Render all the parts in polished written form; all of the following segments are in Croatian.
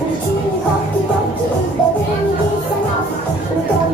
Ucini occhi d'occhi, da te mi dissano,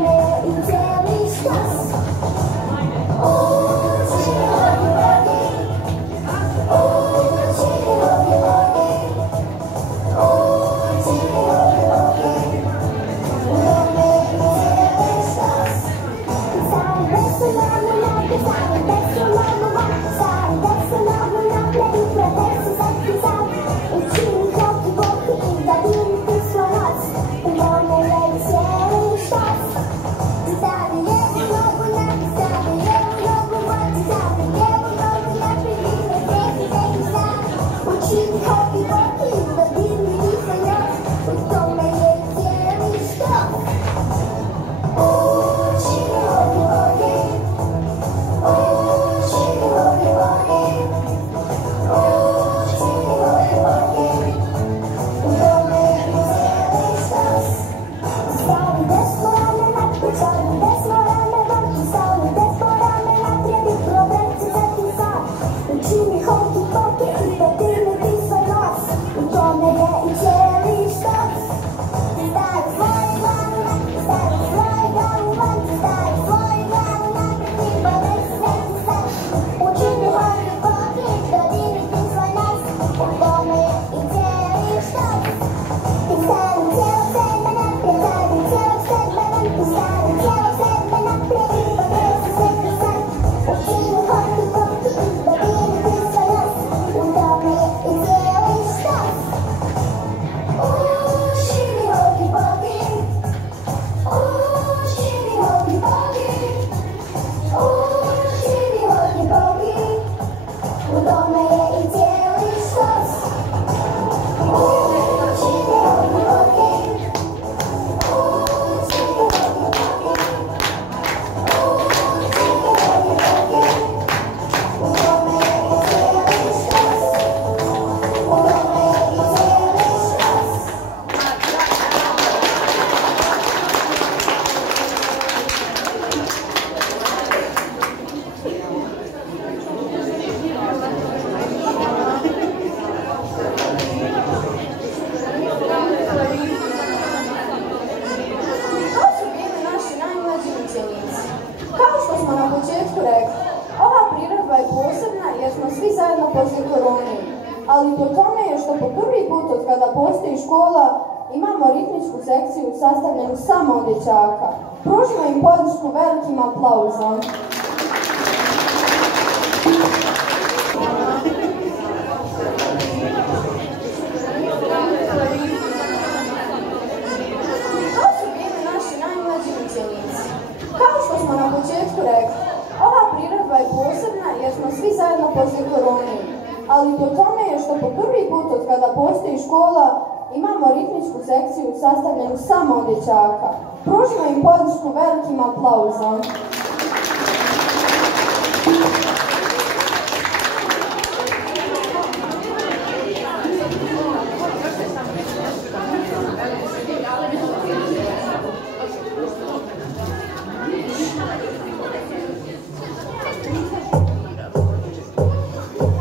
imamo ritmičku sekciju sastavljenu samo od dječaka. Pružimo im podršku velikim aplauzom. To su bili naši najmlađi učenici. Kao što smo na početku rekli, ova priredba je posebna jer smo svi zajedno poslije korone, ali po tome je što po prvi put od kada postoji škola imamo ritmičku sekciju sastavljenu samo od dječaka. Pružimo im podršku velikim aplauzom.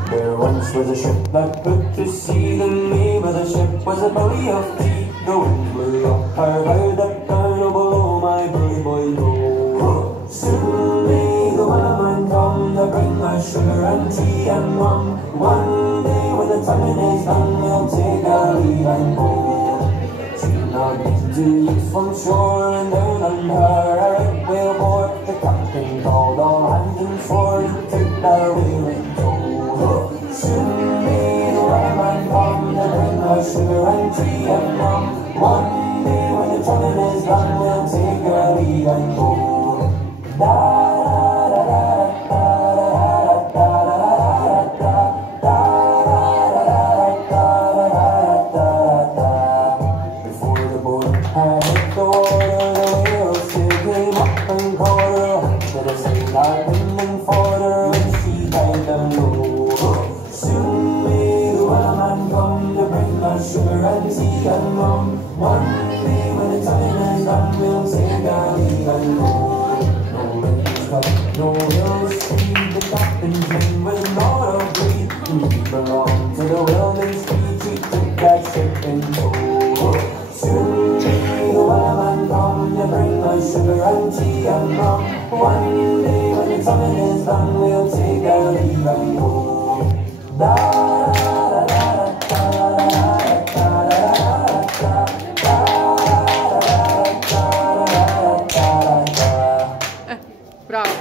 There once was a ship that put to sea. The name of the ship was a belly of tea. The wind blew up her bow, that down below my bully boy go. Soon may the wellerman come to bring us sugar and tea and rum. One day when the tonguing is done, we'll take our leave and go. Now get 2 weeks from shore and down on her a right whale bore. The captain called all hands and swore he took their whale in tow. Soon may the wellerman come to bring us sugar and tea and rum. One day when the tonguing is done, we'll take our leave and go. Sugar and tea and rum. One day when the tonguing is done, we'll take our leave and go. No rain's cut, no hills steep. The captain's men will not agree. We belong to the Wilderness Beach. We took that ship in tow. Soon may the wellerman come to bring us sugar and tea and rum. One day when the tonguing is done, we'll take our leave and go. Bravo.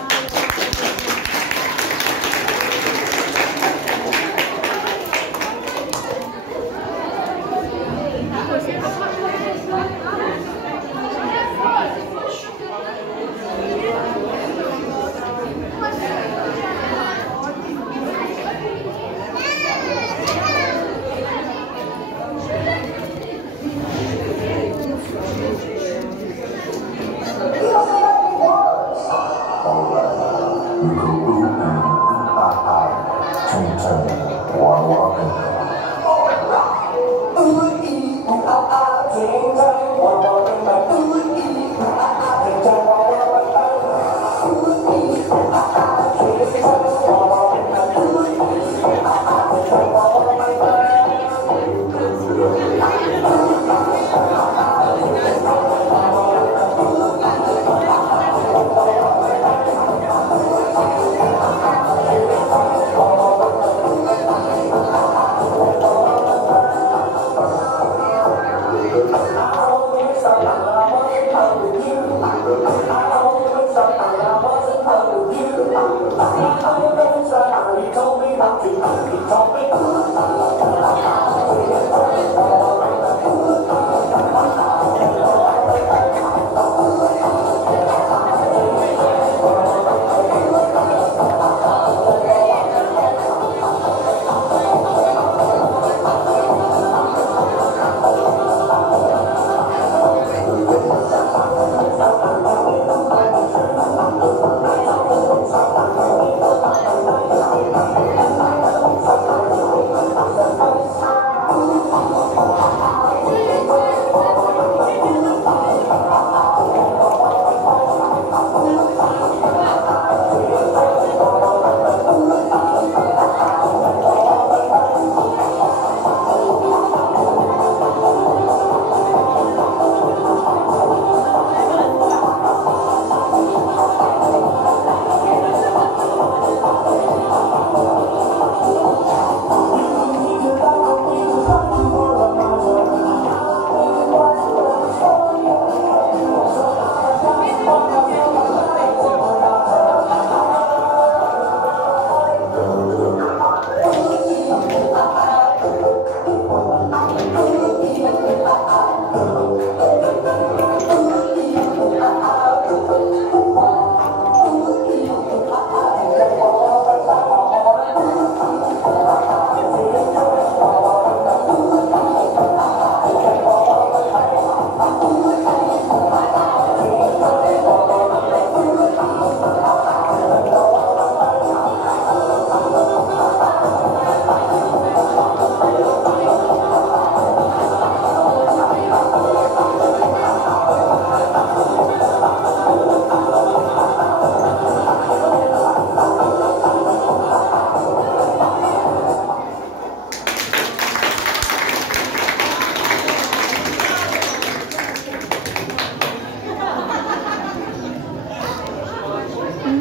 One.